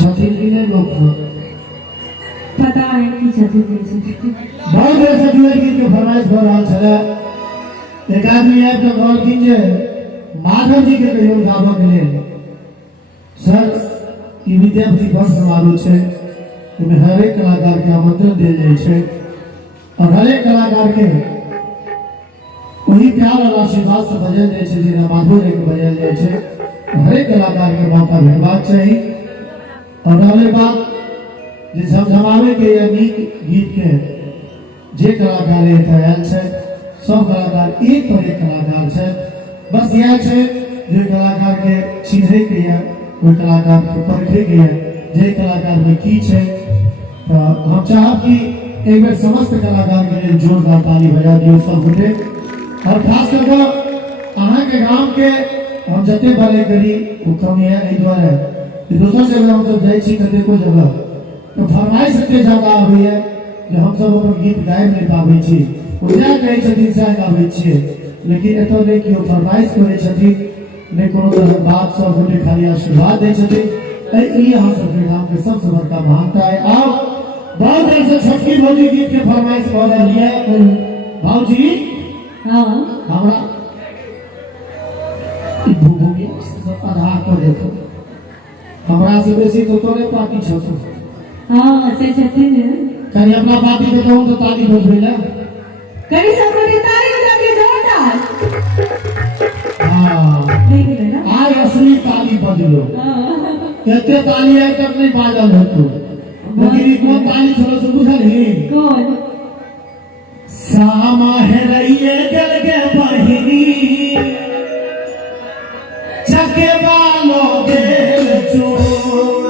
छठीन की नहीं लोग पता है कि छठीन बहुत देर से जुए गीत के फरमाइश हो रहा छला एक आदमी है तो गौर कीजिए माधव जी के कहियो गावा के लिए सर ई विद्यार्थी वर्ष समारोह छे इमे हर एक कलाकार के आमंत्रण देल जाय छे और हर एक कलाकार के वही प्यार और आशीर्वाद से बजायल जाय छे जेना माधव जी के बजायल जाय छे हर एक कलाकार के मौका भेटबाक चाही और रहले बात जे झमझमावे के या नीक गीत के जे कलाकार आयल छे सब कलाकार एक पर एक कलाकार छे बस यह छे जे कलाकार के चिन्हे के या कोई कलाकार के परखे के या जे कलाकार में की छे तो हम चाहब कि एक बार समस्त कलाकार के लिए जोरदार ताली बजा दियो सब उठे और खास करके अहाँ के गांव के हम जते बाले करी वो कम है एहि द्वारा दूसरा जगह हम सब जाय छी कते को जगह तो फरमाइश एते ज्यादा आबै है जे हम सब अपन गीत गायब नहीं पाबै छी ओजा कहै छथिन से गाबै छी लेकिन एतो नहीं कियो फरमाइश करै छथिन नहीं कोनो तरह बात सब गोटे खाली आशीर्वाद दै छथिन ई हम सब के गांव के सबसे बड़का महानता है आओ बहुत देर से छठी भौजी गीत के फरमाइश कर रही है भौजी हां हमरा ई भूभूगी आधा कर देखो हमरा से बेसी तो तोरे पार्टी छ हां से छठीन कहीं अपना पार्टी के तो ताली बजबे ला करी सब को ताली बजा के जोरदार हां देख ले ना आज असली ताली बजलो हां केते ताली है तक नहीं बाजल हो तू लेकिन कौन ताली छोड़ो से बुझल ही कौन सामा है रहिए दिल के बहिनी चके वालो दिल चोर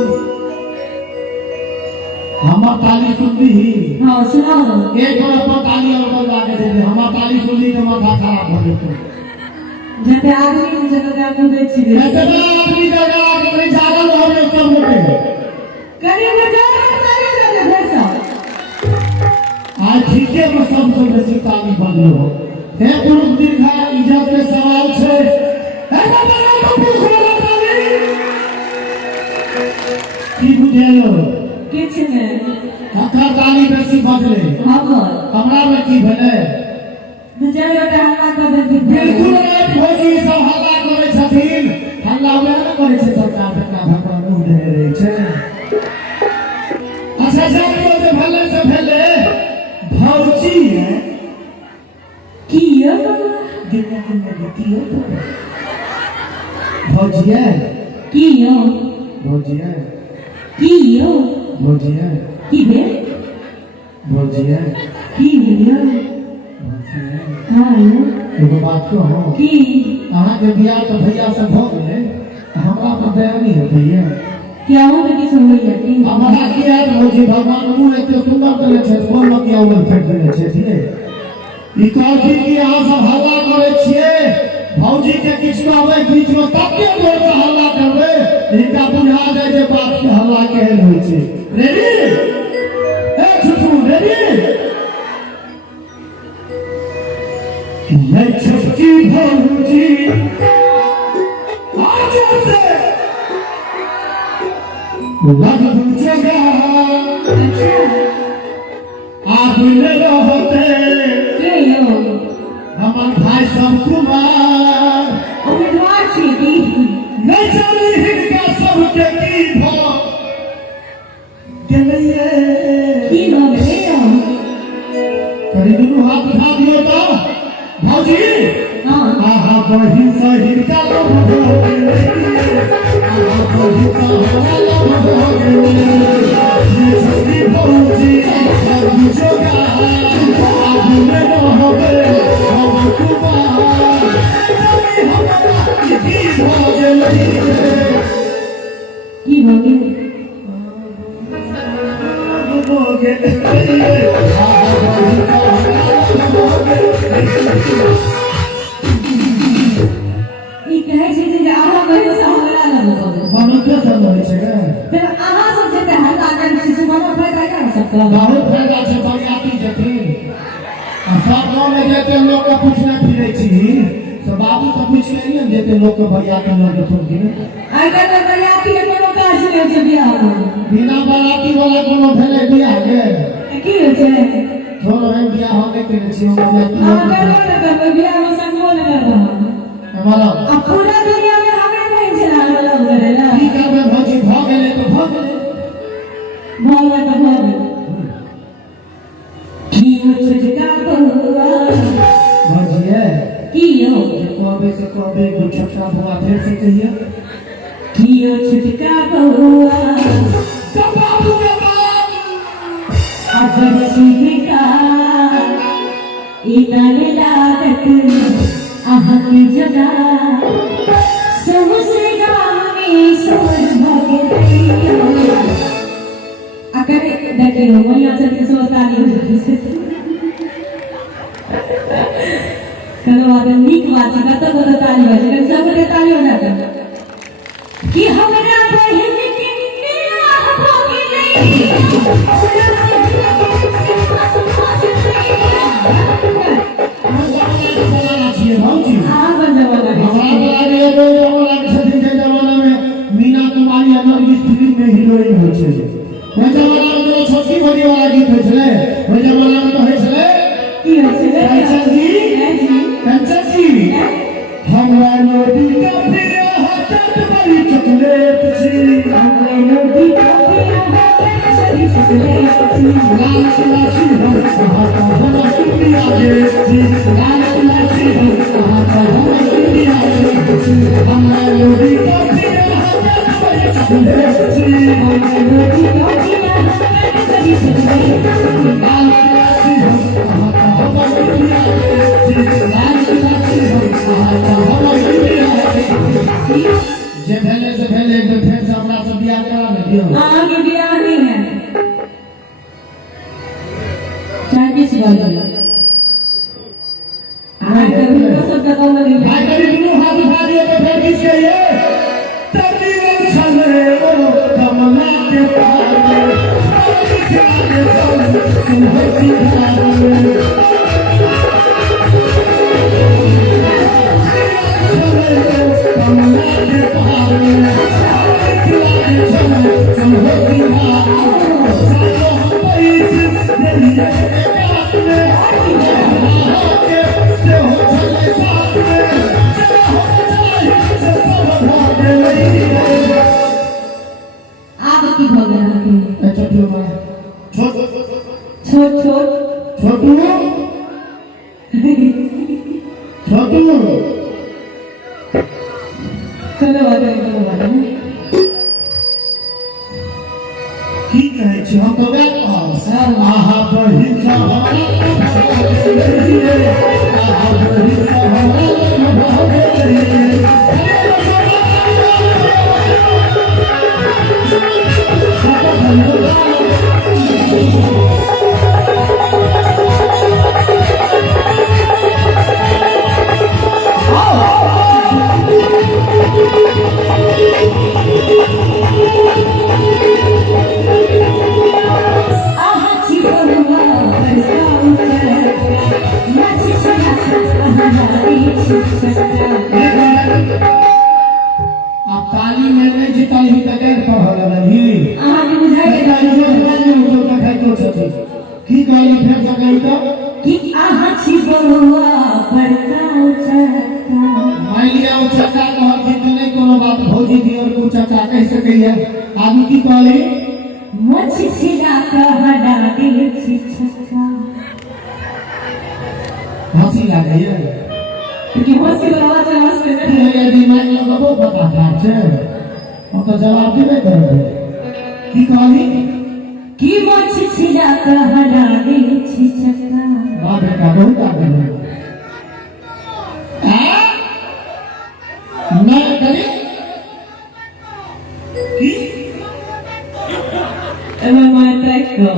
हम ताली सुनली हां सुनाओ एक बार अपन ताली और बजा के दे दे हम ताली सुनली तो माथा खराब हो जेतो जते आदमी जगह का बोले छी जते आदमी जगह के जागल हो गए सब लोग करी बजा ताली बजा भैसा आज ठीके में सबसे बेसी ताली बजलो हे गुरु दीर्घा इज्जत के सवाल छे हे बजा तो पूछो ताली की बुझेलो किछ ने ककर ताली बेसी बजले हां हमरा में की भेले बेचारे ओटा हल्ला कर दे बिल्कुल नहीं भौजी सब हल्ला करे छथिन हल्ला वे न करे छे सरकार बेटा भगवान मुंह दे रहे छे अच्छा जब बोलते भले से भले भौजी है कियो गिरने की है भौजी है कियो भौजी है कियो भौजी है की बे भौजी है की वीडियो भौजी है हां एगो बात को हो की अहाँ के बियाह तो भैया से भ गेले हमरा पर दयानी होती है क्या हो बेटी समझ आती हमरा की है भौजी भगवान मुंह एते सुंदर करे छे बोल मत किया उल फेंक देने छे ठीक है ई कहती कि अहाँ सब हल्ला करे छिए भौजी के किछ कहबै बीच में तब के जोर से हल्ला करबे इनका बुझा जाय जे बात के हल्ला केहन होय छै रेडी ए छुटू रेडी ये छुटकी भौजी आज से लग पूछेगा आप ले रहते कियो हमार भाई सब कुमार उम्मीदवार छी की नहीं जानी हिनका सबके की भो गेलैये की हो गए करी दुनू हाथ उठा दियो तो भौजी हां आहा बहिन से हिनका लोग हो गेलैये आहा बहिन से हमारा लोग हो गेलैये ये छोटी भौजी सब जोगा आप ले रहबे सब कुमार की हो गेलैये की हो गए हो गेलैये आहा बहिन से हमारा लोग हो गेलैये ई कहे छै जे आहा बहिन से हमरा लग मनुष्य सब रहै छै गे फिर आहा सब जते हल्ला करै छी से कोनो फायदा कर सकता बहुत फायदा छै बरियाती जथिन आ सब गाँव में जेते लोग के पूछने फिरे छी तो बाबू से पूछ लेलिए जेते लोग के बरियाती लगे थोड़ी आई कल बरियाती के कोनो काज नहीं छै बियाह में बिना बाराती वाला कोनो भेले बियाह के की होइ छै छोरो हम बियाह होके केने छी हम जाती हां करबै बियाह में संगो न करबो हमारा अब पूरा दुनिया में हमें नहीं चला मतलब करेला की करबे भौजी भ गेले तो भ गेले भगवान तो भगवान की हो छुटका बहुआ भौजी है की हो कबे से कबे कुछ छोटा बुआ फिर से कहिए की हो छुटका बहुआ बाबू के बाप अगर सीखा इनाने लागत आहक जगा समसे गामी सोच भगे अगर देखिए मोया चलते सोताली हो कनो बात नीक बात है कत कत ताली हो जाए सब के ताली हो जाता कि हमरा बहन के बियाह भगे नहीं भौजी हां जमाना जमाना में मीना कुमारी अंदर की फिल्म में हीरोइन हो छे वो जमाना में छोटी बड़ी वाला गीत हो छले वो जमाना में तो है छले की हो छे कंचन जी हमरा नोटी का फिर हाथ बड़ी चॉकलेट छी हमरा नोटी का फिर हाथ बड़ी चॉकलेट छी लाल लाची हम कहाता हम इंडिया के छी लाल लाची हम कहाता हम इंडिया के छी हमरा नोटी का फिर हाथ बड़ी चॉकलेट छी हमरा नोटी का फिर हाथ बड़ी चॉकलेट छी लाल लाची हम कहाता हम इंडिया के छी लाल लाची हम कहाता हम इंडिया के छी जे पहले से पहले एक फिर से अपना सब बियाह करा में दियो आगे बियाह नहीं है चाहे किसी बात नहीं आज कभी तो सब का कौन नहीं भाई कभी दोनों हाथ उठा दिए तो फिर किस चाहिए तकरीबन चले वो कमला के पार में किसे आगे चले सुनहरी धार में चले वो कमला के पार में किसे आगे चले सुनहरी धार में सालों हम पैस दिल्ली के पास में से हो चले साथ में आप की भगवान के छोटू छोट छोट छोट छोटू छोटू चलो बात नहीं की कहे छी हम तो बात कहब आहा बहिन सब हमरा आहा बहिन सब हमरा आप ताली में नहीं जी ताली ही तक पढ़ल रही आगे बुझाई की कहली फिर सकई तो कि आहा छी बरुआ बड़का चक्का मान लिया वो चाचा कहत कि नहीं कोनो बात भौजी दी और को चाचा कह सकैया आदमी की कहली मछ छिला का हटा दिल छी छक्का हंसी लागैया कि हंसी करवा चला से ये दिमाग लगबो पता था छे हम तो जवाब देबे करबे की कहली कि मछ छिला का हटा दिल छी छक्का बाप बेटा बहुत आगे है मैं करी की मैं ट्राई करो